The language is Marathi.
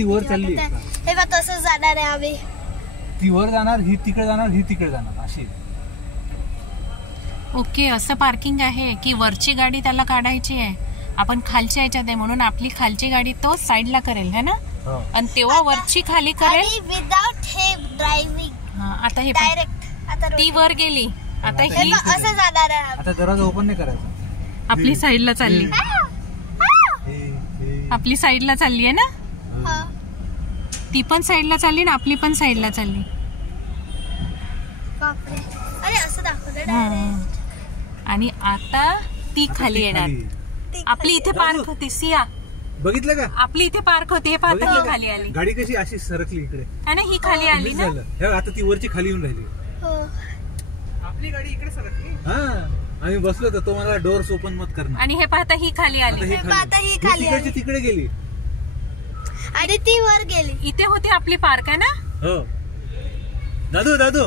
ती वर चालली, हे बघ तसंच जाणार आहे आम्ही. ती वर जाणार, ही तिकडे जाणार, ही तिकडे जाणार अशी. ओके, असं पार्किंग आहे की वरची गाडी त्याला काढायची आहे, आपण खालच्या याच्यात आहे म्हणून आपली खालची गाडी तो साईडला करेल है ना, आणि तेव्हा वरची खाली करेल विदाउट हे ड्रायव्हिंग. आता हे डायरेक्ट आता ती वर गेली, आता ही असं जाणार आहे. आता दरवाजा ओपन नाही करायचा, आपली साईडला चालली, आपली साईडला चालली आहे ना, ती पण साईडला चालली ना, आपली पण साईडला चालली. बापरे, अरे असं दाखवलं डायरेक्ट. आणि आता ती खाली येणार, आपली इथे पार्क होती सिया, बघितलं का, आपली इथे पार्क होती, हे पाहता ही खाली आली, गाडी कशी अशी सरकली इकडे है ना, ही खाली आली ना. आता ती वरची खाली येऊन राहिली, आपली गाडी इकडे सरकली. हा आम्ही बसलो तर तो मला डोर्स ओपन मत करणार, आणि हे पाहता ही खाली आली, ही खाली आली. तिकडे गेली आणि ती वर गेली. इथे होती आपली पार्क आहे ना. हो दादू दादू